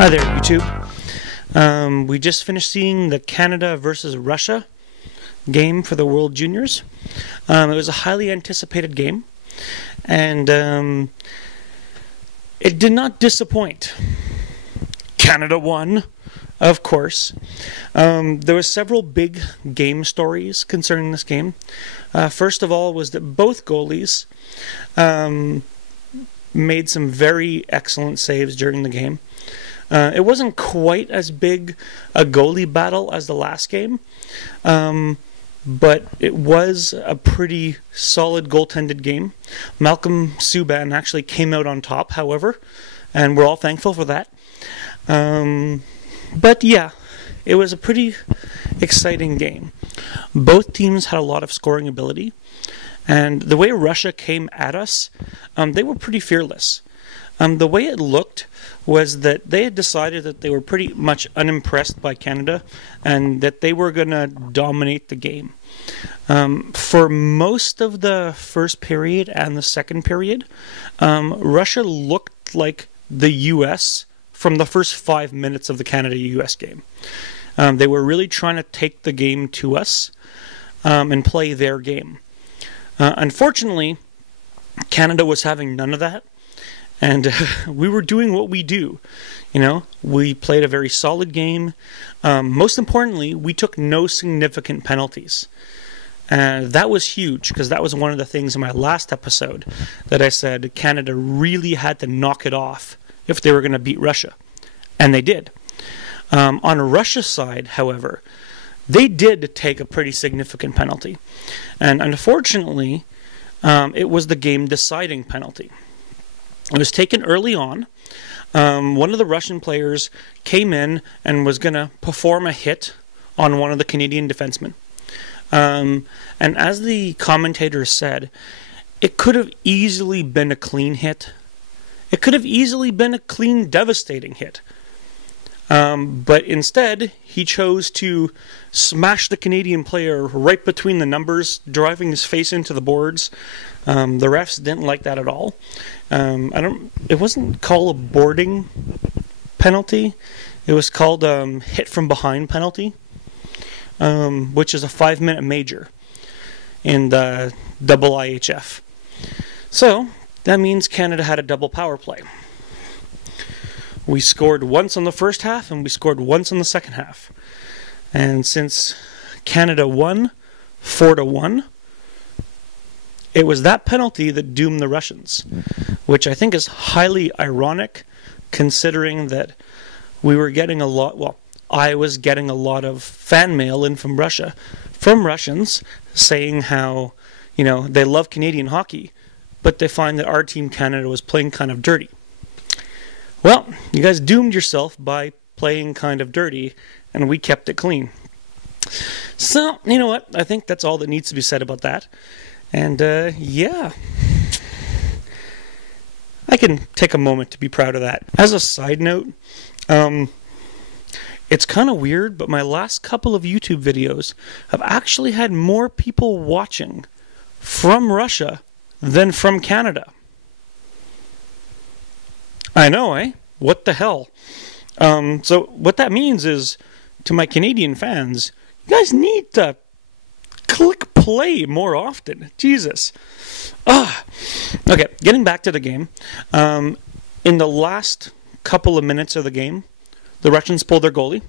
Hi there, YouTube. We just finished seeing the Canada versus Russia game for the World Juniors. It was a highly anticipated game, and it did not disappoint. Canada won, of course. There were several big game stories concerning this game. First of all was that both goalies made some very excellent saves during the game. It wasn't quite as big a goalie battle as the last game, but it was a pretty solid goaltended game. Malcolm Subban actually came out on top, however, and we're all thankful for that. But yeah, it was a pretty exciting game. Both teams had a lot of scoring ability, and the way Russia came at us, they were pretty fearless. The way it looked was that they had decided that they were pretty much unimpressed by Canada and that they were going to dominate the game. For most of the first period and the second period, Russia looked like the U.S. from the first 5 minutes of the Canada-U.S. game. They were really trying to take the game to us and play their game. Unfortunately, Canada was having none of that. And we were doing what we do. You know, we played a very solid game. Most importantly, we took no significant penalties. That was huge, because that was one of the things in my last episode that I said Canada really had to knock it off if they were going to beat Russia. And they did. On Russia's side, however, they did take a pretty significant penalty. And unfortunately, it was the game-deciding penalty. It was taken early on. One of the Russian players came in and was going to perform a hit on one of the Canadian defensemen. And as the commentator said, it could have easily been a clean hit. It could have easily been a clean, devastating hit. But instead, he chose to smash the Canadian player right between the numbers, driving his face into the boards. The refs didn't like that at all. It wasn't called a boarding penalty. It was called hit from behind penalty, which is a 5-minute major in the double IHF. So that means Canada had a double power play. We scored once on the first half, and we scored once on the second half. And since Canada won 4-1, it was that penalty that doomed the Russians, which I think is highly ironic, considering that we were getting a lot, well, I was getting a lot of fan mail in from Russia, from Russians, saying how, you know, they love Canadian hockey, but they find that our team Canada was playing kind of dirty. Well, you guys doomed yourself by playing kind of dirty, and we kept it clean. So, you know what? I think that's all that needs to be said about that. And, yeah. I can take a moment to be proud of that. As a side note, it's kind of weird, but my last couple of YouTube videos have actually had more people watching from Russia than from Canada. I know, eh? What the hell? So what that means is, to my Canadian fans, you guys need to click play more often. Jesus. Okay, getting back to the game. In the last couple of minutes of the game, the Russians pulled their goalie.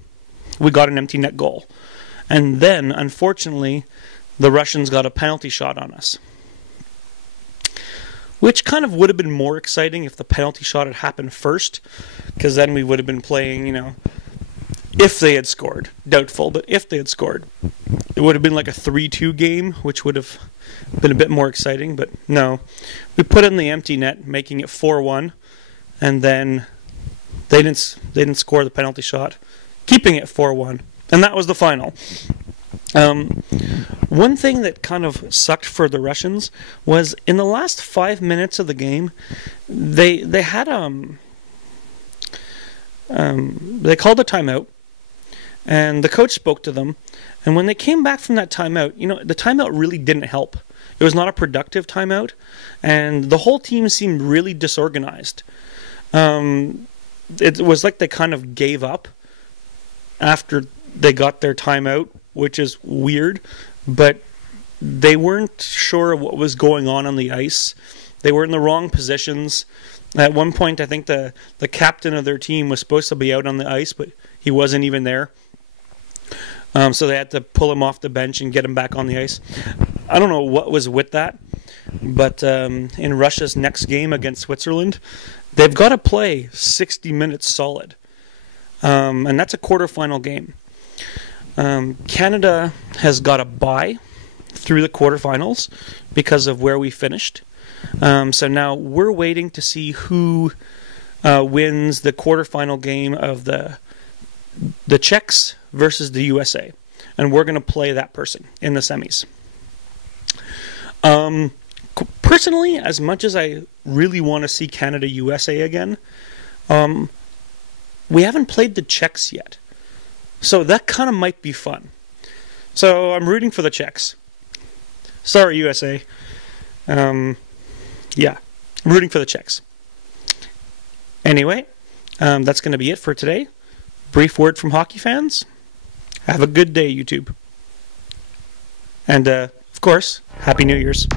We got an empty net goal. And then, unfortunately, the Russians got a penalty shot on us, which kind of would have been more exciting if the penalty shot had happened first, because then we would have been playing, you know, if they had scored. Doubtful, but if they had scored. It would have been like a 3-2 game, which would have been a bit more exciting, but no. We put in the empty net, making it 4-1, and then they didn't score the penalty shot, keeping it 4-1, and that was the final. One thing that kind of sucked for the Russians was in the last 5 minutes of the game, they had they called a timeout, and the coach spoke to them. And when they came back from that timeout, you know, the timeout really didn't help. It was not a productive timeout, and the whole team seemed really disorganized. it was like they kind of gave up after they got their timeout, which is weird, but they weren't sure what was going on the ice. They were in the wrong positions. At one point, I think the captain of their team was supposed to be out on the ice, but he wasn't even there. So they had to pull him off the bench and get him back on the ice. I don't know what was with that, but in Russia's next game against Switzerland, they've got to play 60 minutes solid. And that's a quarterfinal game. Canada has got a bye through the quarterfinals because of where we finished. So now we're waiting to see who wins the quarterfinal game of the Czechs versus the USA. And we're going to play that person in the semis. Personally, as much as I really want to see Canada-USA again, we haven't played the Czechs yet. So that kind of might be fun. So I'm rooting for the Czechs. Sorry, USA. Yeah, I'm rooting for the Czechs. Anyway, that's going to be it for today. Brief word from hockey fans. Have a good day, YouTube. And, of course, Happy New Year's.